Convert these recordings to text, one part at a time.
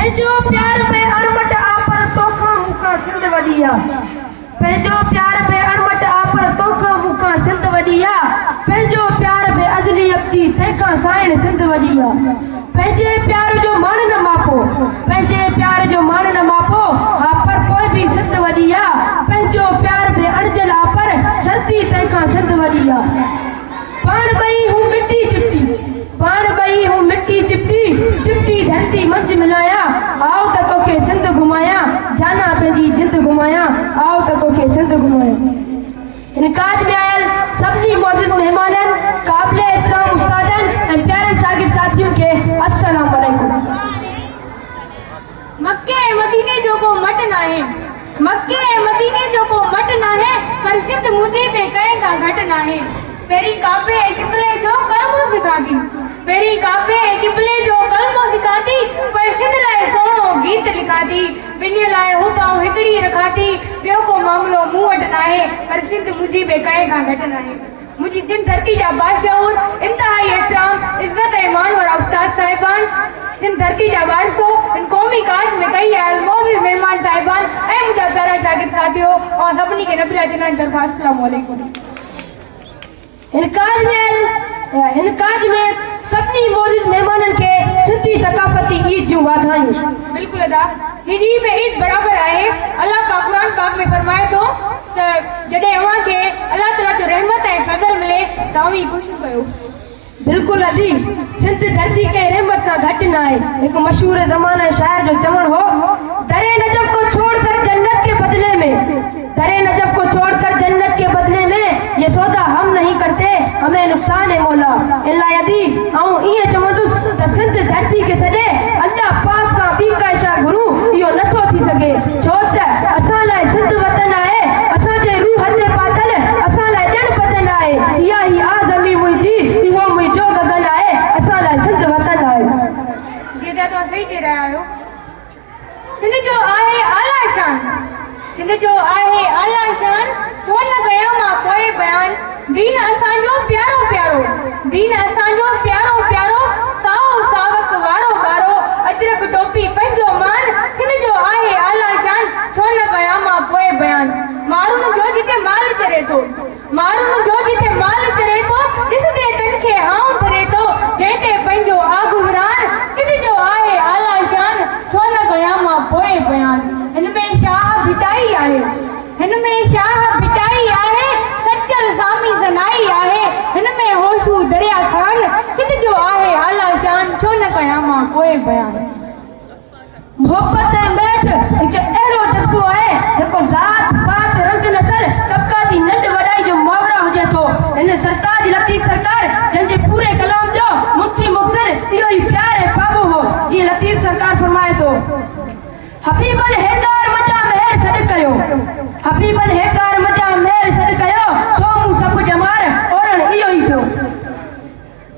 पंहिंजो प्यार में अणमट आपर तोखां मूंखां सिंध वॾी आहे। पंहिंजो प्यार में अणमट आपर तोखां मूंखां सिंध वॾी आहे। पंहिंजो प्यार में अज़ली अब्दी तंहिंखां साइण सिंध वॾी आहे। पंहिंजे प्यार जो मान न मापो, पंहिंजे प्यार जो मान न मापो, हा पर पोइ बि सिंध वॾी आहे। पंहिंजो प्यार में अणजल आपर सर्दी तंहिंखां सिंध वॾी आहे। पाण ॿई हूं मिट्टी चिपटी, पाण ॿई हूं मिट्टी चिपटी, चिपटी धरती मंझि मिलाया, आओ त तोखे सिंध घुमाया, जाना पंहिंजी जिंद घुमाया, आओ त तोखे सिंध घुमाया। हिन काज में आयल सभिनी मौजूद मेहमाननि, क़ाबिल एहतराम उस्तादनि ऐं प्यारनि शागिर्द साथियों के अस्सलाम वालेकुम। मक्के ऐं मदीने जो को मट नाहे, मक्के ऐं मदीने जो को मट नाहे, पर सिंध मुंहिंजे पे कंहिं खां घटि नाहे। पहिरीं काबे ऐं क़िबले जो कलमो सिखाती, पहिरीं काबे ऐं क़िबले जो कलमो सिखाती, पर सिंध लाइ सोणो गीत लिखाती, ॿिन्ही लाइ हुब ऐं हिकिड़ी रखाती। ॿियो को मामिलो मूं वटि नाहे, पर सिंध मुंहिंजी बि कंहिं खां घटि नाहे। मुंहिंजी सिंध धरती जा बाशऊर, इंतहाई एहतराम, इज़त ऐं मान वारा उस्ताद साहिबान, सिंध धरती जा वारिसो, इन क़ौमी काज में कई आयल मौजूद मेहमान साहिबान ऐं मुंहिंजा प्यारा शागिर्द साथियो, और सभिनी खे नबीला जिन्हनि तरफ़ां अस्सलाम वालेकुम। हिन काज में सभिनी मौजूद मेहमाननि खे सिंधी सकाफ़ती ईद जूं वाधायूं। बिल्कुलु अदा, हीअ ॾींहुं में ईद बराबरि आहे। अल्लाह पाक क़ुरान पाक में फरमाए थो त जॾहिं अव्हां खे अल्लाह ताला जो रहमत ऐं फज़ल मिले त अव्हीं ख़ुशि कयो। बिल्कुलु अदी, सिंध धरती कंहिं रहमत खां घटि न आहे। हिकु मशहूर ज़माना शाइर जो चवण हो, दरे नजब को छोड़कर जन्नत के बदले में, दरे नजब को छोड़कर जन्नत के बदले में, ये सौदा हम नहीं करते, हमें नुकसान है मौला। इन लाइ अदी ऐं ईअं चवंदुसि त सिंध धरती खे छॾे अल्लाह पाक खां ॿी का शइ घुरूं इहो नथो थी सघे, छो त असां लाइ सिंध वतन आहे, असांजे रूह ते पातल असां लाइ ॼण बदन आहे। इहा ई आज़मी मुंहिंजी, इहो मुंहिंजो गगन आहे, असां लाइ सिंध वतन आहे। जीअं तव्हां सही चई रहिया आहियो, सिंध जो आहे आला शान, सिंध जो आहे आला शान, छो न कयां मां पोइ बयान। दीन असांजो प्यारो प्यारो, दीन असांजो प्यारो प्यारो, साओ सावक वारो वारो, अजरक टोपी पंहिंजो मान, सिंध जो आहे आला शान, छो न कयां मां पोइ बयान। माण्हुनि जो जिते माल चरे थो, माण्हुनि जो जिते माल चरे थो, ॾिसंदे तन खे हाऊं धरे थो, जंहिं ते पंहिंजो आगु विरान, सिंध जो आहे आला शान, छो न कयां मां पोइ बयान। हिन में शाह भिटाई आहे, हिन में शाह भिटाई आहे, सचल सामी सनाई आहे, हिन में होशू दरिया खान, सिंध जो आहे आला शान, छो न कयां मां पोइ बयान। मोहब्बत ऐं बैठ हिकु अहिड़ो जज़्बो आहे जेको ज़ात पात रंग नसल तबक़ाती नंढ वॾाई जो मुहावरा हुजे थो। हिन सरताज लतीफ़ सरकार जंहिंजे पूरे कलाम जो मुफ्ती मुख़्तसर इहो ई प्यार ऐं पाबो हो। जीअं लतीफ़ सरकार फरमाए थो, हबीबन हेकार मजा महर सॾु कयो, हबीबन हेकार मजा महर सॾु कयो, सो मूं सभु ॼमार ओरण इहो ई थियो।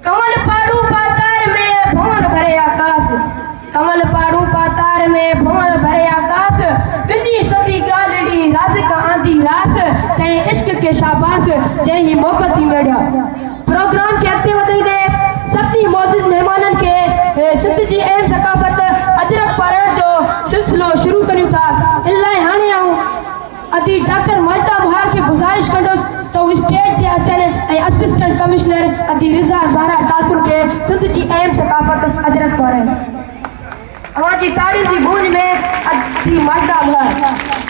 कमल पाड़ू पातार में भंवर भरे आकाश, कमल पाड़ू पातार में भंवर भरे आकाश, ॿिन्ही सदी ॻाल्हिड़ी राज़िक आंदी रास, तंहिं इश्क के शाबाश जंहिं ही मोहब्बती मेड़ा। प्रोग्राम खे अॻिते वधाईंदे सभिनी मौजूद मेहमाननि खे सिंध जी अहम सकाफ़त अजरक पारण जो सिलसिलो शुरू करियूं था। इन लाइ हाणे आऊं अदी डॉक्टर माल्टा मुहार खे गुज़ारिश कंदुसि त उहे स्टेज ते अचनि ऐं असिस्टेंट कमिश्नर अदी रिज़ा ज़ारा टालपुर खे सिंध जी अहम सकाफ़त अजरक पाराइनि। अवां जी ताड़ियुनि जी गूंज में अदी माल्टा मुहार।